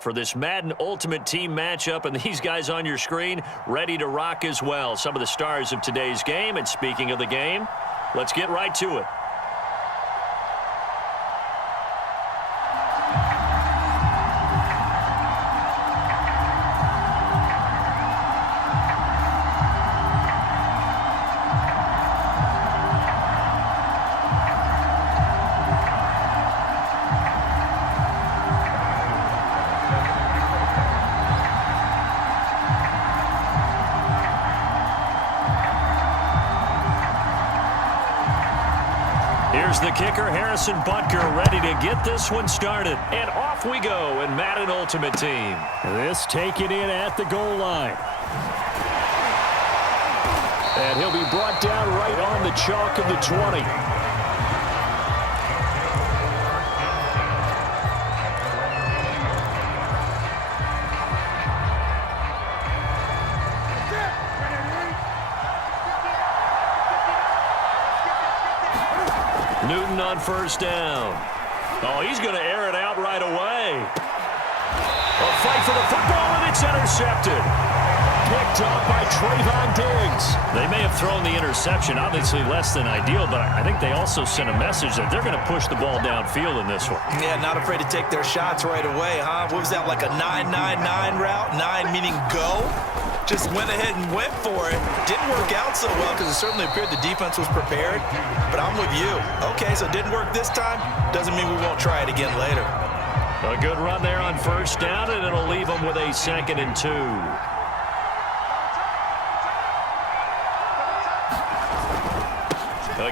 back for this Madden Ultimate Team matchup, and these guys on your screen ready to rock as well. Some of the stars of today's game, and speaking of the game, let's get right to it. Here's the kicker, Harrison Butker, ready to get this one started. And off we go in Madden Ultimate Team. This taken in at the goal line. And he'll be brought down right on the chalk of the 20. Newton on first down. Oh, he's going to air it out right away. A fight for the football, and it's intercepted. Picked up by Trayvon Diggs. They may have thrown the interception, obviously less than ideal, but I think they also sent a message that they're going to push the ball downfield in this one. Yeah, not afraid to take their shots right away, huh? What was that, like a 9-9-9 route? 9 meaning go? Just went ahead and went for it. Didn't work out so well because it certainly appeared the defense was prepared. But I'm with you. Okay, so it didn't work this time. Doesn't mean we won't try it again later. A good run there on first down, and it'll leave them with a 2nd and 2.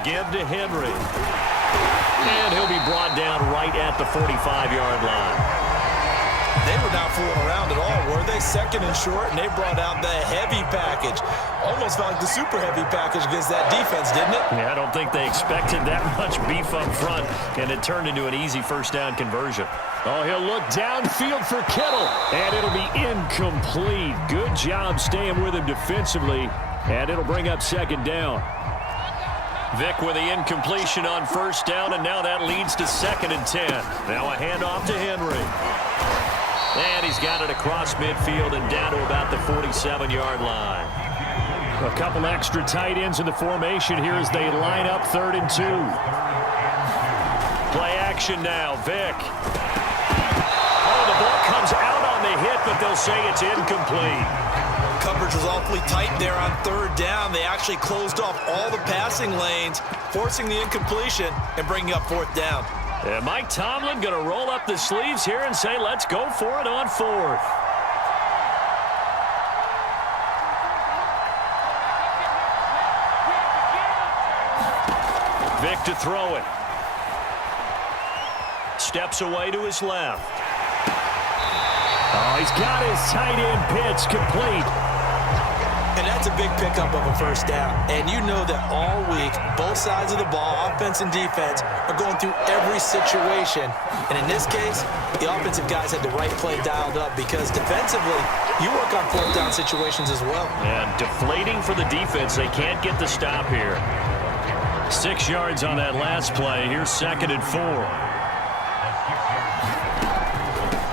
Again to Henry. And he'll be brought down right at the 45-yard line. They were not fooling around at all, were they? 2nd and short, and they brought out the heavy package. Almost felt like the super heavy package against that defense, didn't it? Yeah, I don't think they expected that much beef up front, and it turned into an easy first down conversion. Oh, he'll look downfield for Kittle, and it'll be incomplete. Good job staying with him defensively, and it'll bring up 2nd down. Vic with the incompletion on first down, and now that leads to 2nd and 10. Now a handoff to Henry. And he's got it across midfield and down to about the 47-yard line. A couple extra tight ends in the formation here as they line up 3rd and 2. Play action now, Vic. Oh, the ball comes out on the hit, but they'll say it's incomplete. Coverage was awfully tight there on 3rd down. They actually closed off all the passing lanes, forcing the incompletion and bringing up 4th down. And Mike Tomlin going to roll up the sleeves here and say, let's go for it on 4th. Vic to throw it. Steps away to his left. Oh, he's got his tight end pitch complete. And that's a big pickup of a first down. And you know that all week, both sides of the ball, offense and defense, are going through every situation. And in this case, the offensive guys had the right play dialed up because defensively, you work on 4th down situations as well. And deflating for the defense. They can't get the stop here. 6 yards on that last play. Here's 2nd and 4.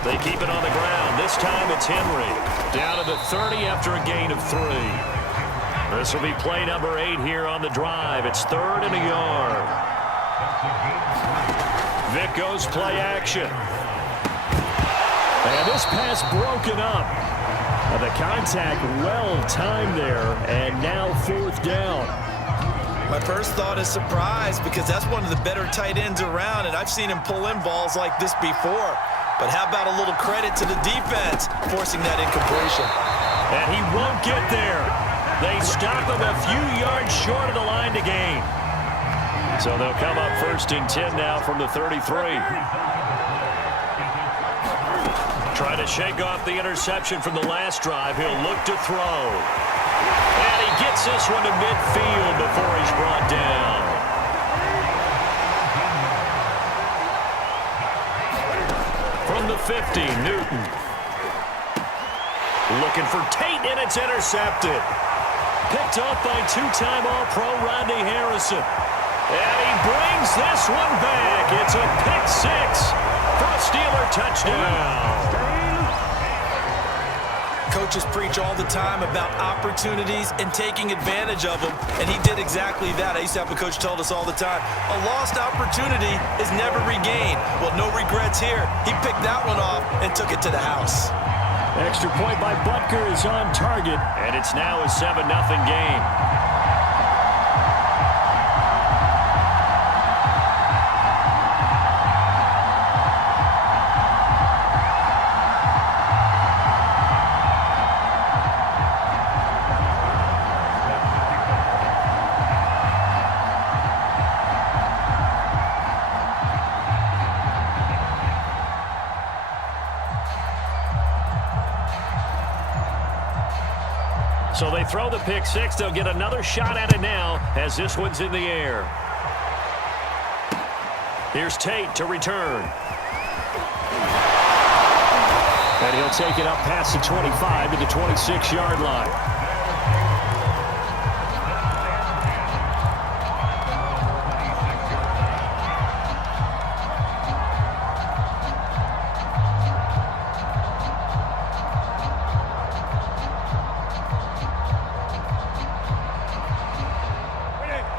They keep it on the ground. This time it's Henry. Down to the 30 after a gain of 3. This will be play number 8 here on the drive. It's 3rd and a yard. Vic goes play action. And this pass broken up. The contact well timed there, and now 4th down. My first thought is surprise because that's one of the better tight ends around, and I've seen him pull in balls like this before. But how about a little credit to the defense forcing that incompletion? And he won't get there. They stop him a few yards short of the line to gain. So they'll come up 1st and 10 now from the 33. Trying to shake off the interception from the last drive. He'll look to throw. And he gets this one to midfield before he's brought down. From the 50, Newton. Looking for Tate, and it's intercepted. Picked up by 2-time All-Pro Rodney Harrison. And he brings this one back. It's a pick 6 for a Steeler touchdown. Coaches preach all the time about opportunities and taking advantage of them, and he did exactly that. I used to have a coach told us all the time, a lost opportunity is never regained. Well, no regrets here. He picked that one off and took it to the house. Extra point by Butker is on target. And it's now a 7-0 game. So they throw the pick six. They'll get another shot at it now as this one's in the air. Here's Tate to return. And he'll take it up past the 25 to the 26-yard line.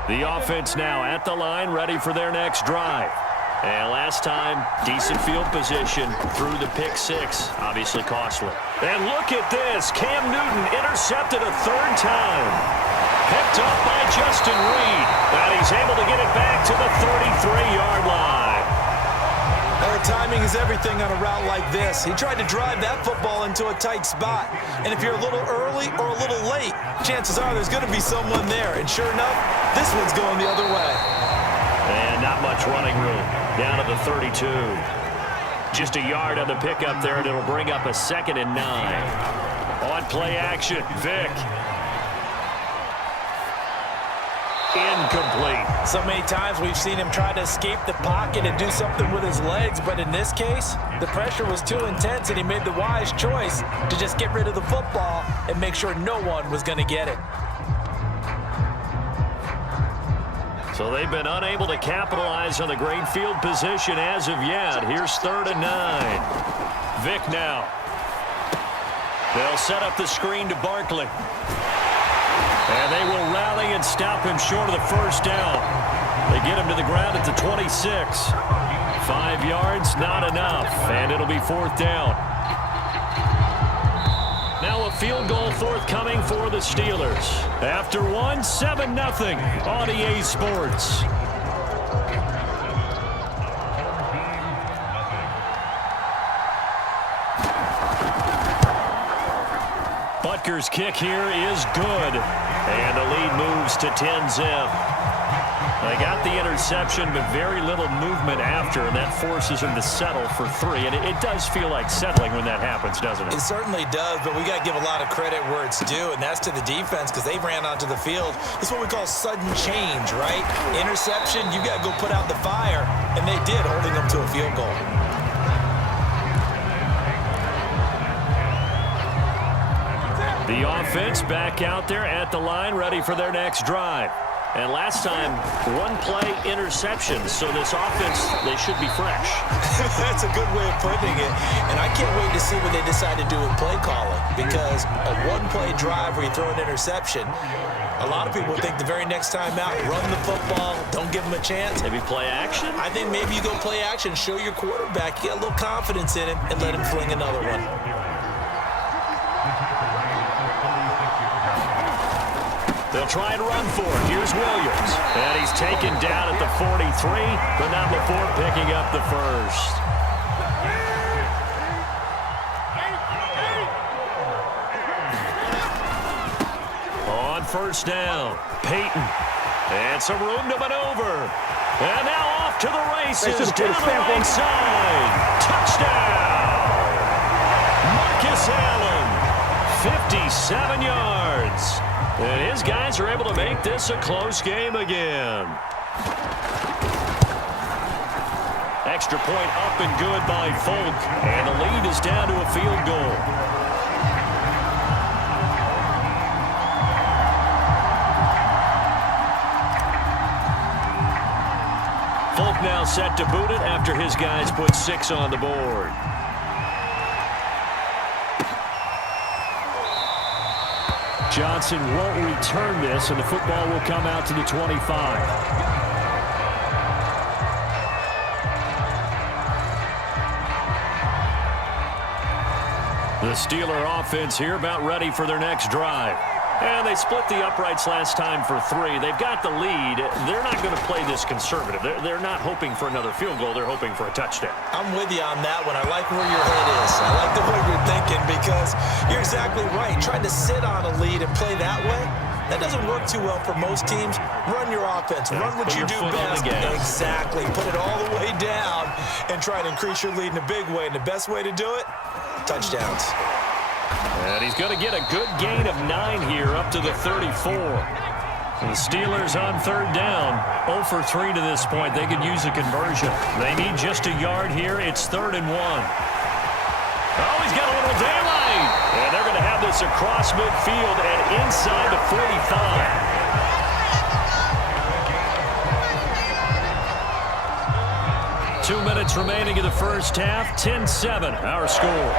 The offense now at the line, ready for their next drive. And last time, decent field position through the pick six. Obviously costly. And look at this. Cam Newton intercepted a third time. Picked up by Justin Reed. And he's able to get it back to the 33-yard line. Well, timing is everything on a route like this. He tried to drive that football into a tight spot. And if you're a little early or a little late, chances are there's going to be someone there. And sure enough, this one's going the other way. And not much running room. Down to the 32. Just a yard on the pickup there, and it'll bring up a 2nd and 9. On play action, Vick. Incomplete. So many times we've seen him try to escape the pocket and do something with his legs, but in this case, the pressure was too intense and he made the wise choice to just get rid of the football and make sure no one was going to get it. So they've been unable to capitalize on the great field position as of yet. Here's 3rd and 9. Vick now. They'll set up the screen to Barkley. And they will rally and stop him short of the first down. They get him to the ground at the 26. 5 yards, not enough. And it'll be 4th down. Now a field goal forthcoming for the Steelers. After one, 7-0 on EA Sports. Butker's kick here is good. And the lead moves to 10-zip. They got the interception, but very little movement after, and that forces them to settle for 3. And it does feel like settling when that happens, doesn't it? It certainly does, but we got to give a lot of credit where it's due, and that's to the defense because they ran onto the field. It's what we call sudden change, right? Interception, you got to go put out the fire, and they did, holding them to a field goal. The offense back out there at the line, ready for their next drive. And last time, one-play interception, so this offense, they should be fresh. That's a good way of putting it. And I can't wait to see what they decide to do with play calling, because a one-play drive where you throw an interception, a lot of people think the very next time out, run the football, don't give them a chance. Maybe play action? I think maybe you go play action, show your quarterback, you got a little confidence in him, and let him fling another one. They'll try and run for it. Here's Williams. And he's taken down at the 43, but not before picking up the first. On first down, Peyton. And some room to maneuver. And now off to the races down the right side. Touchdown! Marcus Allen, 57 yards. And his guys are able to make this a close game again. Extra point up and good by Folk. And the lead is down to a field goal. Folk now set to boot it after his guys put 6 on the board. Johnson won't return this, and the football will come out to the 25. The Steeler offense here about ready for their next drive. And they split the uprights last time for 3. They've got the lead. They're not going to play this conservative. They're not hoping for another field goal. They're hoping for a touchdown. I'm with you on that one. I like where your head is. I like the way you're thinking because you're exactly right. Trying to sit on a lead and play that way, that doesn't work too well for most teams. Run your offense. Run what you do best. Exactly. Put it all the way down and try to increase your lead in a big way. And the best way to do it, touchdowns. And he's going to get a good gain of 9 here up to the 34. The Steelers on third down, 0 for 3 to this point. They could use a conversion. They need just a yard here. It's 3rd and 1. Oh, he's got a little daylight. And they're going to have this across midfield and inside the 45. 2 minutes remaining in the first half. 10-7, our score.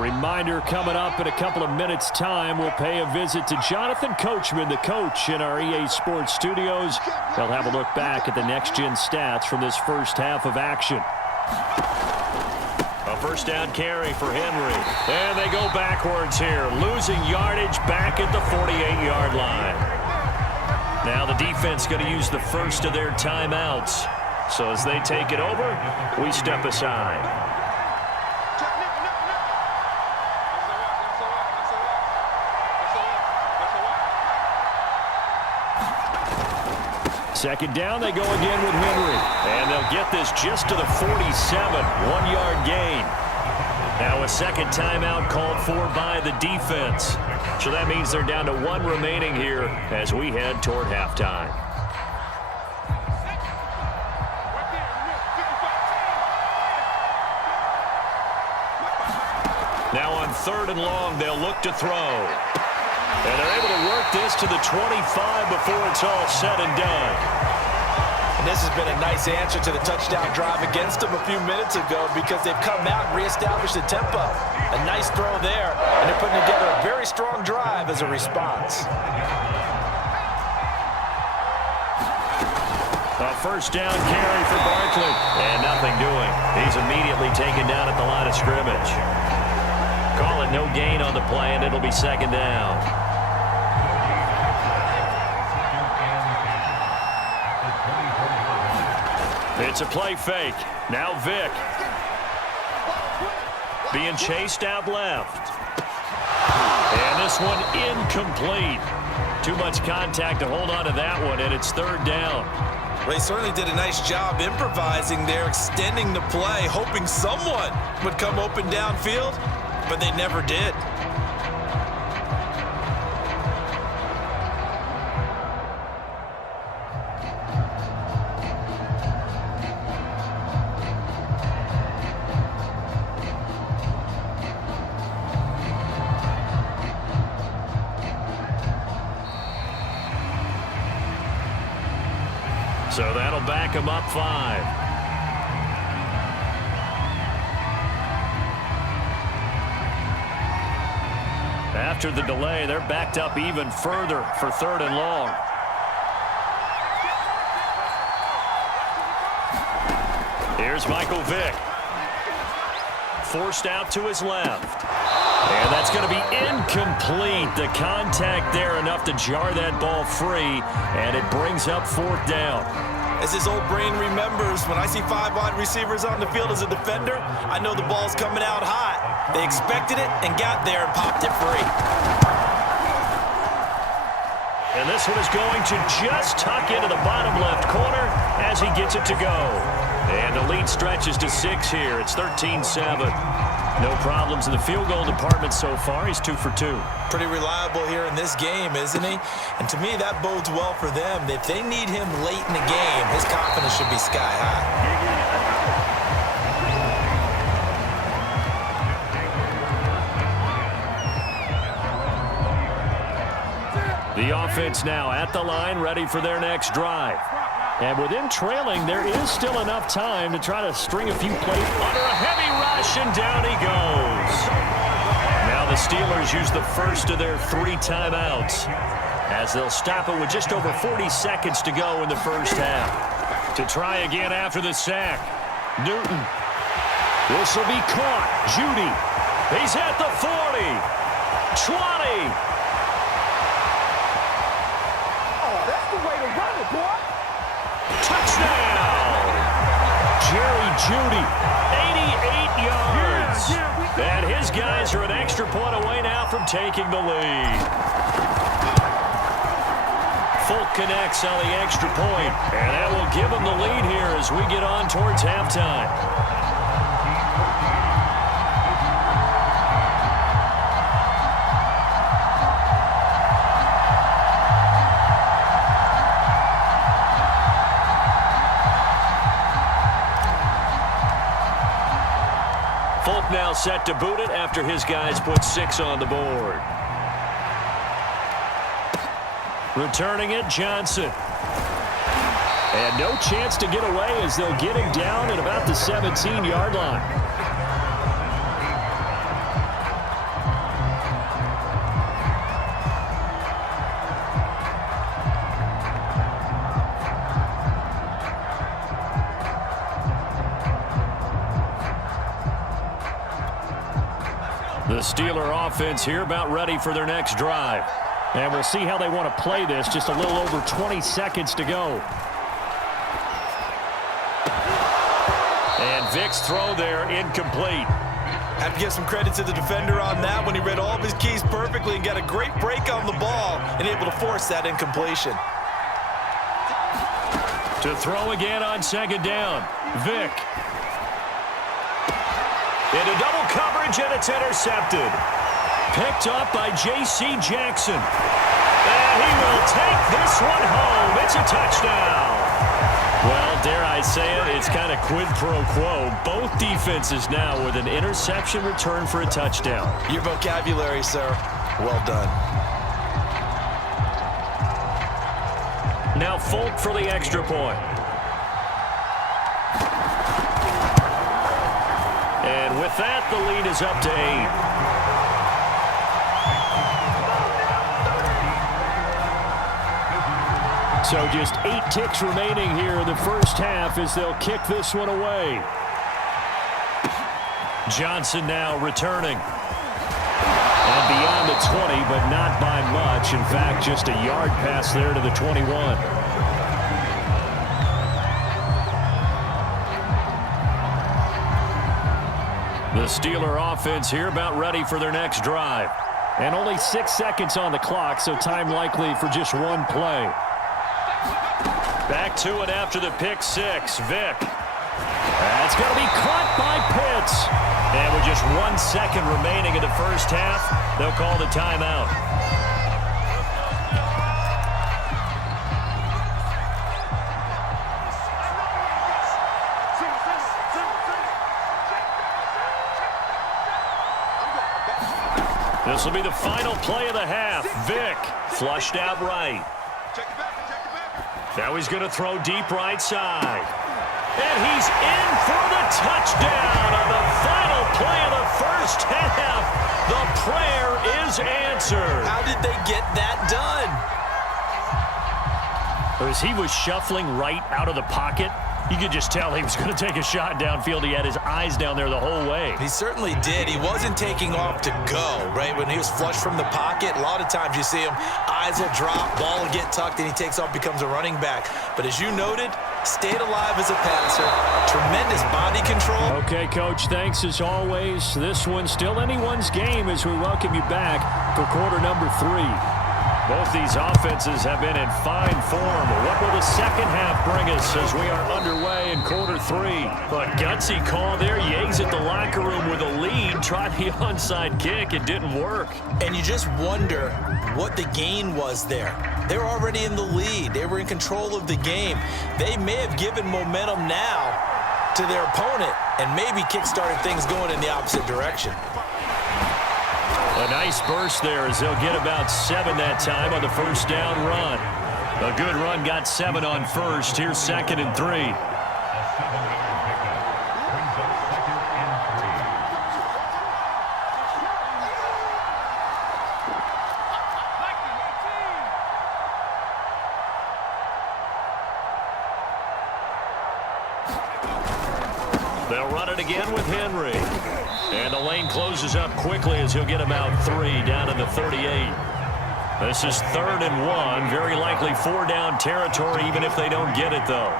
Reminder coming up in a couple of minutes' time. We'll pay a visit to Jonathan Coachman, the coach in our EA Sports studios. They'll have a look back at the next-gen stats from this first half of action. A first down carry for Henry. And they go backwards here, losing yardage back at the 48-yard line. Now the defense going to use the first of their timeouts. So as they take it over, we step aside. Second down, they go again with Henry. And they'll get this just to the 47, 1-yard gain. Now a second timeout called for by the defense. So that means they're down to 1 remaining here as we head toward halftime. Now on 3rd and long, they'll look to throw. And they're able to work this to the 25 before it's all said and done. And this has been a nice answer to the touchdown drive against them a few minutes ago because they've come out and reestablished the tempo. A nice throw there, and they're putting together a very strong drive as a response. A first down carry for Barkley. And nothing doing. He's immediately taken down at the line of scrimmage. Call it no gain on the play, and it'll be second down. It's a play fake. Now Vick. Being chased out left. And this one incomplete. Too much contact to hold on to that one, and it's 3rd down. Well, he certainly did a nice job improvising there, extending the play, hoping someone would come open downfield, but they never did. So that'll back him up 5. After the delay, they're backed up even further for 3rd and long. Here's Michael Vick. Forced out to his left. And that's going to be incomplete. The contact there enough to jar that ball free, and it brings up 4th down. As his old brain remembers, when I see 5 wide receivers on the field as a defender, I know the ball's coming out hot. They expected it and got there and popped it free. And this one is going to just tuck into the bottom left corner as he gets it to go. And the lead stretches to 6 here. It's 13-7. No problems in the field goal department so far. He's 2 for 2. Pretty reliable here in this game, isn't he? And to me, that bodes well for them. If they need him late in the game, his confidence should be sky high. The offense now at the line, ready for their next drive. And with them trailing, there is still enough time to try to string a few plays under a heavy rush, and down he goes. Now the Steelers use the first of their 3 timeouts as they'll stop it with just over 40 seconds to go in the first half. To try again after the sack, Newton. This will be caught. Judy. He's at the 40. 20. Touchdown! Jerry Judy, 88 yards. And his guys are an extra point away now from taking the lead. Folk connects on the extra point, and that will give them the lead here as we get on towards halftime. Folk now set to boot it after his guys put 6 on the board. Returning it, Johnson. And no chance to get away as they'll get him down at about the 17-yard line. The Steeler offense here about ready for their next drive. And we'll see how they want to play this. Just a little over 20 seconds to go. And Vick's throw there incomplete. Have to give some credit to the defender on that when he read all of his keys perfectly and got a great break on the ball and able to force that incompletion. To throw again on second down, Vick. Into double coverage, and it's intercepted. Picked up by J.C. Jackson. And he will take this one home. It's a touchdown. Well, dare I say it, it's kind of quid pro quo. Both defenses now with an interception return for a touchdown. Your vocabulary, sir. Well done. Now Folk for the extra point. And with that, the lead is up to 8. So just 8 ticks remaining here in the first half as they'll kick this one away. Johnson now returning. And beyond the 20, but not by much. In fact, just a yard pass there to the 21. The Steeler offense here about ready for their next drive. And only 6 seconds on the clock, so time likely for just one play. Back to it after the pick 6. Vick. That's going to be caught by Pitts. And with just 1 second remaining in the first half, they'll call the timeout. This will be the final play of the half. Vick flushed out right. Now he's going to throw deep right side. And he's in for the touchdown on the final play of the first half. The prayer is answered. How did they get that done? As he was shuffling right out of the pocket, you could just tell he was going to take a shot downfield. He had his eyes down there the whole way. He certainly did. He wasn't taking off to go, right? When he was flushed from the pocket, a lot of times you see him, eyes will drop, ball will get tucked, and he takes off, becomes a running back. But as you noted, stayed alive as a passer. Tremendous body control. Okay, Coach, thanks as always. This one's still anyone's game as we welcome you back for quarter number 3. Both these offenses have been in fine form. What will the second half bring us as we are underway in quarter 3? But gutsy call there. Yeags at the locker room with a lead. Tried the onside kick. It didn't work. And you just wonder what the gain was there. They were already in the lead. They were in control of the game. They may have given momentum now to their opponent and maybe kick-started things going in the opposite direction. A nice burst there as they'll get about 7 that time on the first down run. A good run got 7 on first. Here's 2nd and 3. They'll run it again with Henry. And the lane closes up quickly as he'll get about 3 down in the 38. This is 3rd and 1. Very likely 4-down territory even if they don't get it, though.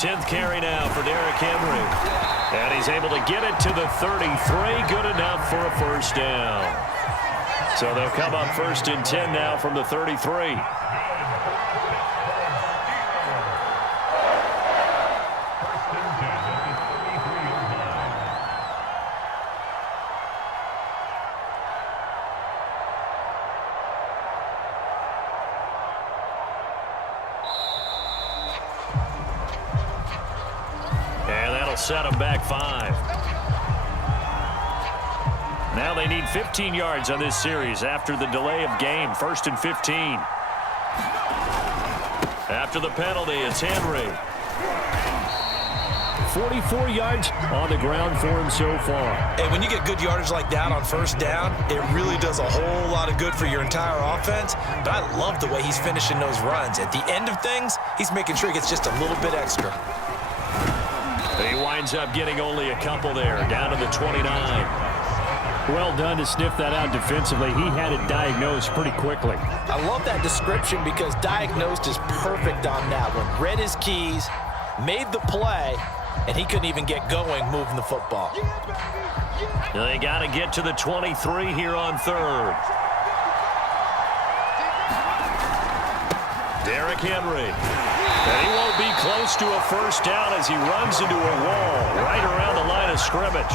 Tenth carry now for Derrick Henry. And he's able to get it to the 33. Good enough for a first down. So they'll come up 1st and 10 now from the 33. Set him back 5. Now they need 15 yards on this series after the delay of game. 1st and 15. After the penalty, it's Henry. 44 yards on the ground for him so far. And when you get good yardage like that on first down, it really does a whole lot of good for your entire offense. But I love the way he's finishing those runs. At the end of things, he's making sure he gets just a little bit extra. He winds up getting only a couple there, down to the 29. Well done to sniff that out defensively. He had it diagnosed pretty quickly. I love that description because diagnosed is perfect on that one. Read his keys, made the play, and he couldn't even get going moving the football. They got to get to the 23 here on 3rd. Derrick Henry. And he won't be close to a first down as he runs into a wall right around the line of scrimmage.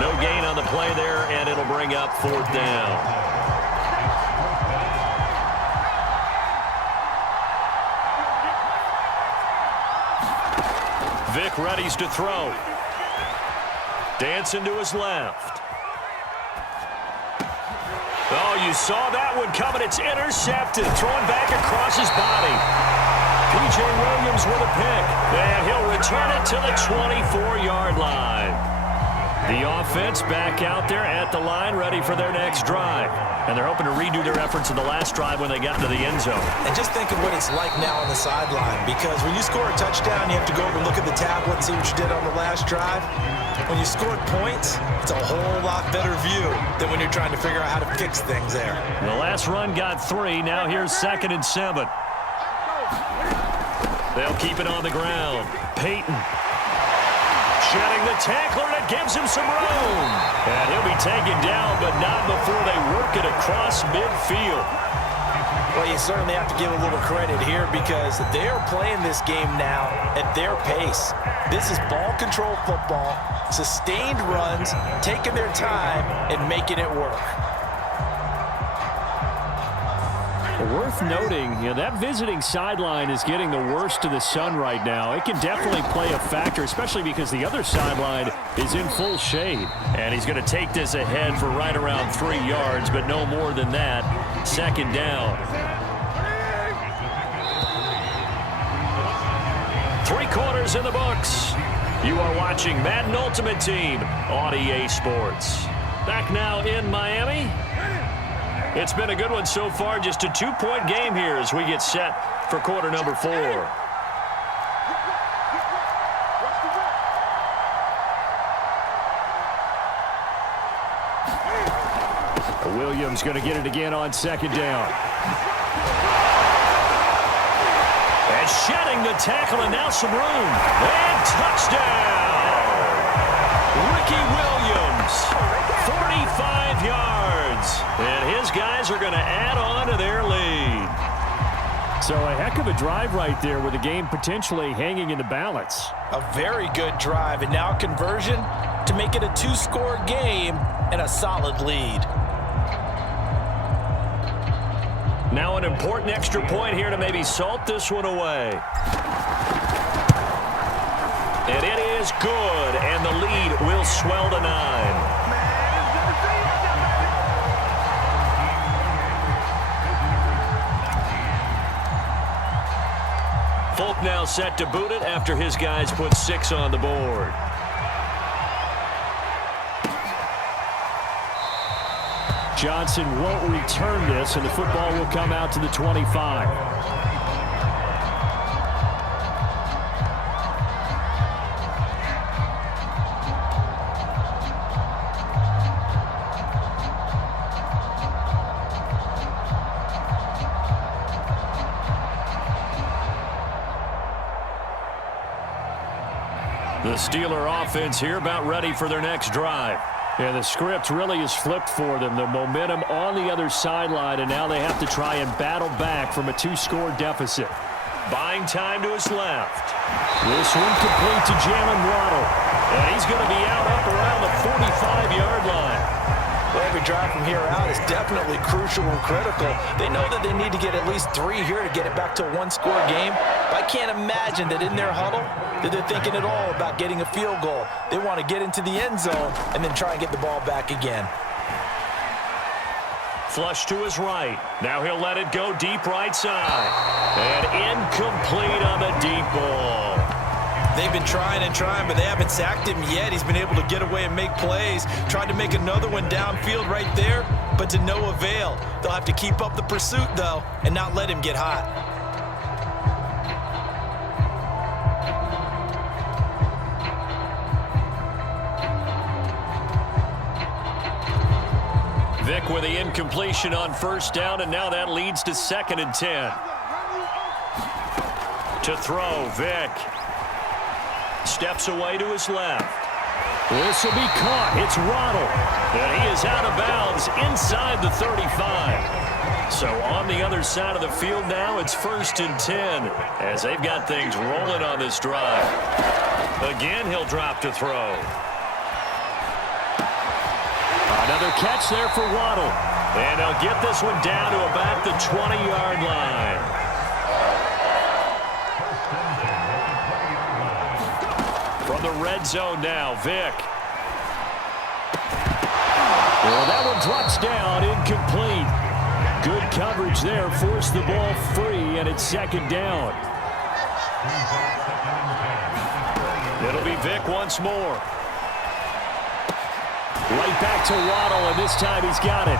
No gain on the play there, and it'll bring up 4th down. Vic readies to throw. Dancing to his left. Oh, you saw that one coming. It's intercepted. Thrown back across his body. P.J. Williams with a pick, and he'll return it to the 24-yard line. The offense back out there at the line, ready for their next drive. And they're hoping to redo their efforts in the last drive when they got into the end zone. And just think of what it's like now on the sideline, because when you score a touchdown, you have to go over and look at the tablet and see what you did on the last drive. When you scored points, it's a whole lot better view than when you're trying to figure out how to fix things there. The last run got 3. Now here's 2nd and 7. They'll keep it on the ground. Peyton shedding the tackler, and it gives him some room. And he'll be taken down, but not before they work it across midfield. Well, you certainly have to give a little credit here because they're playing this game now at their pace. This is ball control football, sustained runs, taking their time, and making it work. Worth noting, that visiting sideline is getting the worst of the sun right now. It can definitely play a factor, especially because the other sideline is in full shade. And he's going to take this ahead for right around 3 yards, but no more than that. 2nd down. 3 quarters in the books. You are watching Madden Ultimate Team on EA Sports. Back now in Miami. It's been a good one so far. Just a 2-point game here as we get set for quarter number 4. Williams going to get it again on 2nd down. And shedding the tackle, and now some room. And touchdown! Ricky Williams, 45 yards. And his guys are going to add on to their lead. So a heck of a drive right there with the game potentially hanging in the balance. A very good drive, and now conversion to make it a 2-score game and a solid lead. Now an important extra point here to maybe salt this one away. And it is good, and the lead will swell to 9. Folk now set to boot it after his guys put 6 on the board. Johnson won't return this, and the football will come out to the 25. The Steeler offense here about ready for their next drive. Yeah, the script really is flipped for them. The momentum on the other sideline, and now they have to try and battle back from a 2-score deficit. Buying time to his left. This one complete to Jalen Waddle. And he's going to be out up around the 45-yard line. Well, every drive from here out is definitely crucial and critical. They know that they need to get at least 3 here to get it back to a 1-score game. But I can't imagine that in their huddle that they're thinking at all about getting a field goal. They want to get into the end zone and then try and get the ball back again. Flush to his right. Now he'll let it go deep right side. And incomplete on the deep ball. They've been trying and trying, but they haven't sacked him yet. He's been able to get away and make plays. Tried to make another one downfield right there, but to no avail. They'll have to keep up the pursuit, though, and not let him get hot. Vick with the incompletion on first down, and now that leads to 2nd and 10. To throw, Vick. Steps away to his left. This will be caught. It's Waddle. And he is out of bounds inside the 35. So on the other side of the field now, it's 1st and 10 as they've got things rolling on this drive. Again, he'll drop to throw. Another catch there for Waddle. And they'll get this one down to about the 20-yard line. From the red zone now, Vick. Well, that one drops down, incomplete. Good coverage there, forced the ball free, and it's 2nd down. It'll be Vick once more. Right back to Waddle, and this time he's got it.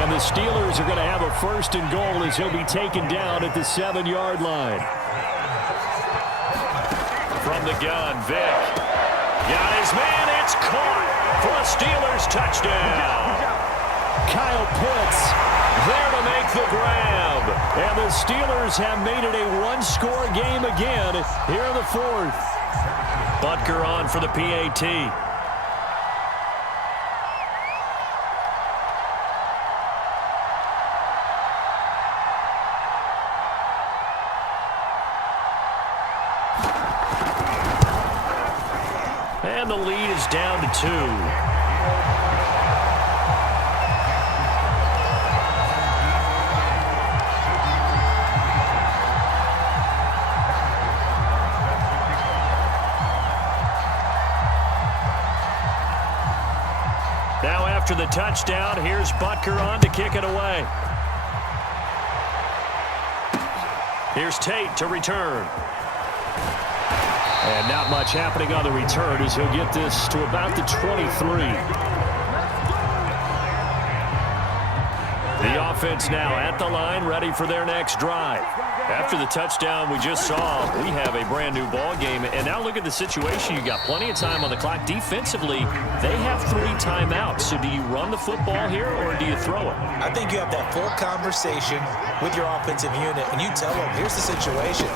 And the Steelers are going to have a 1st and goal as he'll be taken down at the 7-yard line. From the gun, Vick. Got his man. It's caught for a Steelers touchdown. Kyle Pitts there to make the grab. And the Steelers have made it a 1-score game again here in the 4th. Butker on for the PAT. And the lead is down to 2. Now after the touchdown, here's Butker on to kick it away. Here's Tate to return. And not much happening on the return as he'll get this to about the 23. The offense now at the line, ready for their next drive. After the touchdown we just saw, we have a brand new ball game. And now look at the situation. You got plenty of time on the clock. Defensively, they have 3 timeouts. So do you run the football here or do you throw it? I think you have that full conversation with your offensive unit, and you tell them, here's the situation.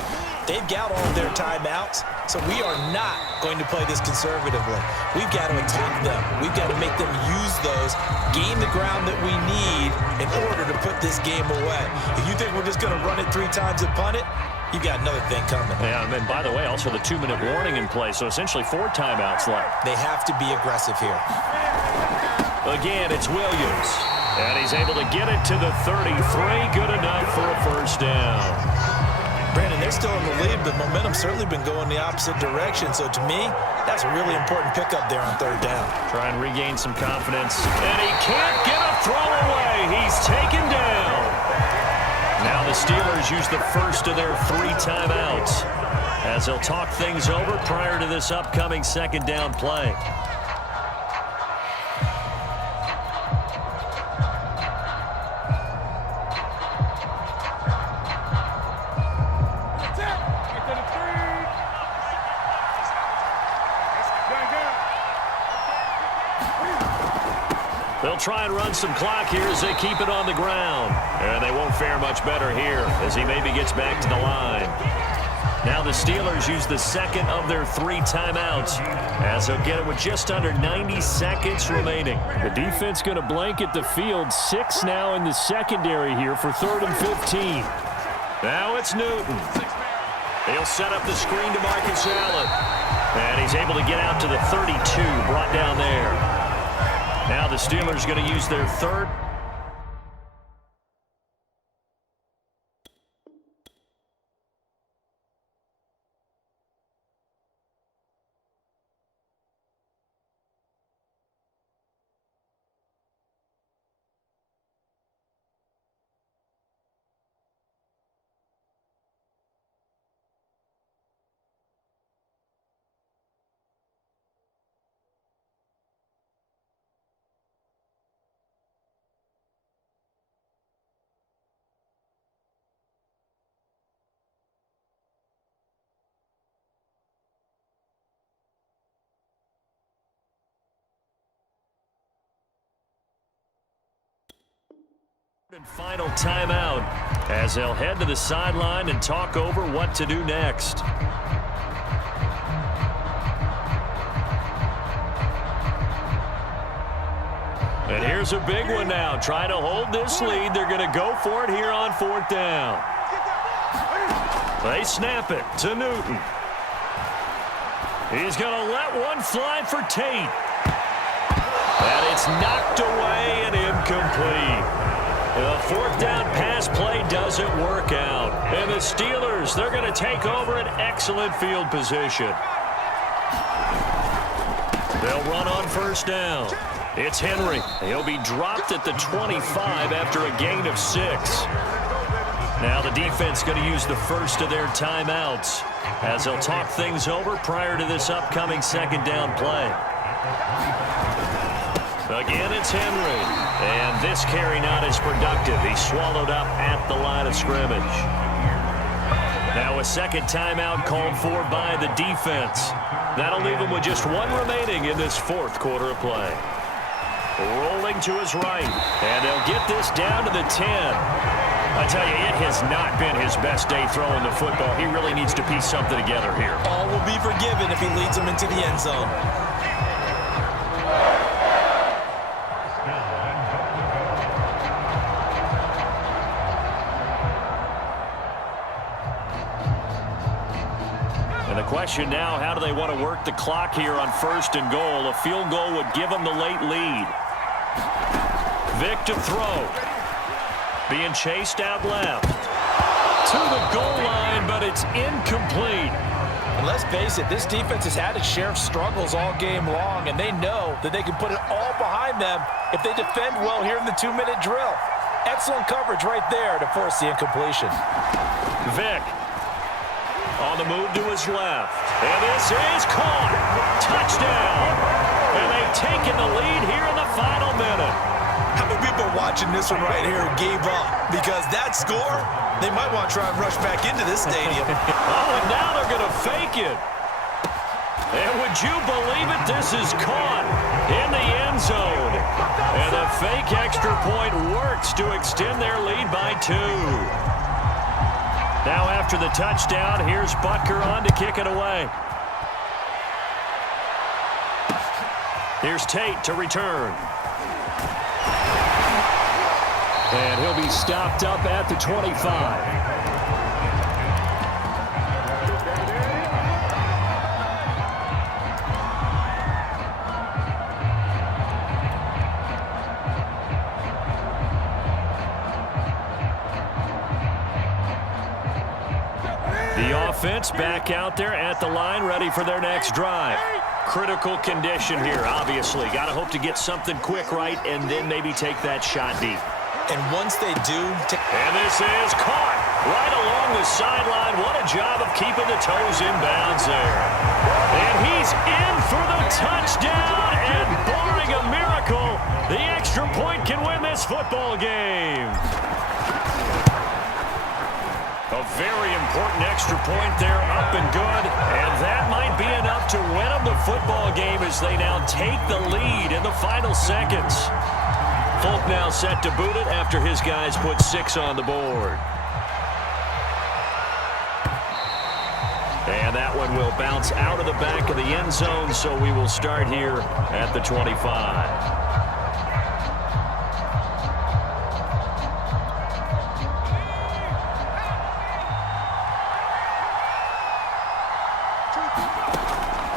They've got all of their timeouts, so we are not going to play this conservatively. We've got to attack them. We've got to make them use those, gain the ground that we need in order to put this game away. If you think we're just going to run it 3 times and punt it, you've got another thing coming. Yeah, and by the way, also the 2-minute warning in play, so essentially 4 timeouts left. They have to be aggressive here. Again, it's Williams. And he's able to get it to the 33. Good enough for a 1st down. Brandon, they're still in the lead, but momentum's certainly been going the opposite direction. So to me, that's a really important pickup there on third down. Try and regain some confidence. And he can't get a throw away. He's taken down. Now the Steelers use the first of their 3 timeouts as they'll talk things over prior to this upcoming second down play. They'll try and run some clock here as they keep it on the ground. And they won't fare much better here as he maybe gets back to the line. Now the Steelers use the second of their 3 timeouts as they'll get it with just under 90 seconds remaining. The defense going to blanket the field. 6 now in the secondary here for 3rd and 15. Now it's Newton. He'll set up the screen to Marcus Allen. And he's able to get out to the 32, brought down there. Now the Steelers going to use their 3rd. And final timeout as they'll head to the sideline and talk over what to do next. And here's a big one now. Trying to hold this lead. They're going to go for it here on 4th down. They snap it to Newton. He's going to let one fly for Tate. And it's knocked away and incomplete. The 4th down pass play doesn't work out. And the Steelers, they're going to take over an excellent field position. They'll run on 1st down. It's Henry. He'll be dropped at the 25 after a gain of 6. Now the defense going to use the first of their timeouts as they'll talk things over prior to this upcoming 2nd down play. Again, it's Henry. And this carry not as productive. He's swallowed up at the line of scrimmage. Now a 2nd timeout called for by the defense. That'll leave him with just 1 remaining in this 4th quarter of play. Rolling to his right. And they'll get this down to the 10. I tell you, it has not been his best day throwing the football. He really needs to piece something together here. All will be forgiven if he leads them into the end zone. And the question now, how do they want to work the clock here on 1st and goal? A field goal would give them the late lead. Vic to throw. Being chased out left. To the goal line, but it's incomplete. And let's face it, this defense has had its share of struggles all game long, and they know that they can put it all behind them if they defend well here in the 2-minute drill. Excellent coverage right there to force the incompletion. Vic on the move to his left. And this is caught. Touchdown. And they've taken the lead here in the final minute. How many people watching this one right here gave up? Because that score, they might want to try and rush back into this stadium. Oh, and now they're going to fake it. And would you believe it? This is caught in the end zone. And the fake extra point works to extend their lead by 2. Now after the touchdown, here's Butker on to kick it away. Here's Tate to return. And he'll be stopped up at the 25. The offense back out there at the line, ready for their next drive. Critical condition here, obviously. Got to hope to get something quick right and then maybe take that shot deep. And once they do... And this is caught right along the sideline. What a job of keeping the toes in bounds there. And he's in for the touchdown. And barring a miracle, the extra point can win this football game. A very important extra point there, up and good. And that might be enough to win them the football game as they now take the lead in the final seconds. Folk now set to boot it after his guys put 6 on the board. And that one will bounce out of the back of the end zone, so we will start here at the 25.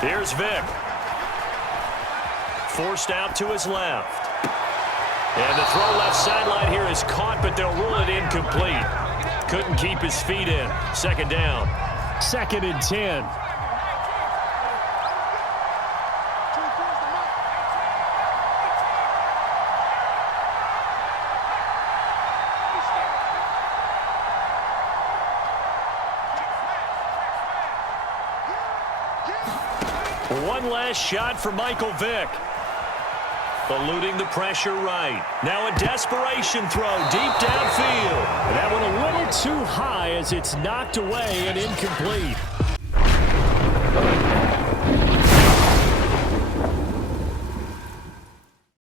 Here's Vick. Forced out to his left. And the throw left sideline here is caught, but they'll rule it incomplete. Couldn't keep his feet in. Second down. 2nd and 10. One last shot for Michael Vick. Eluding the pressure right. Now a desperation throw deep downfield. That one a little too high as it's knocked away and incomplete.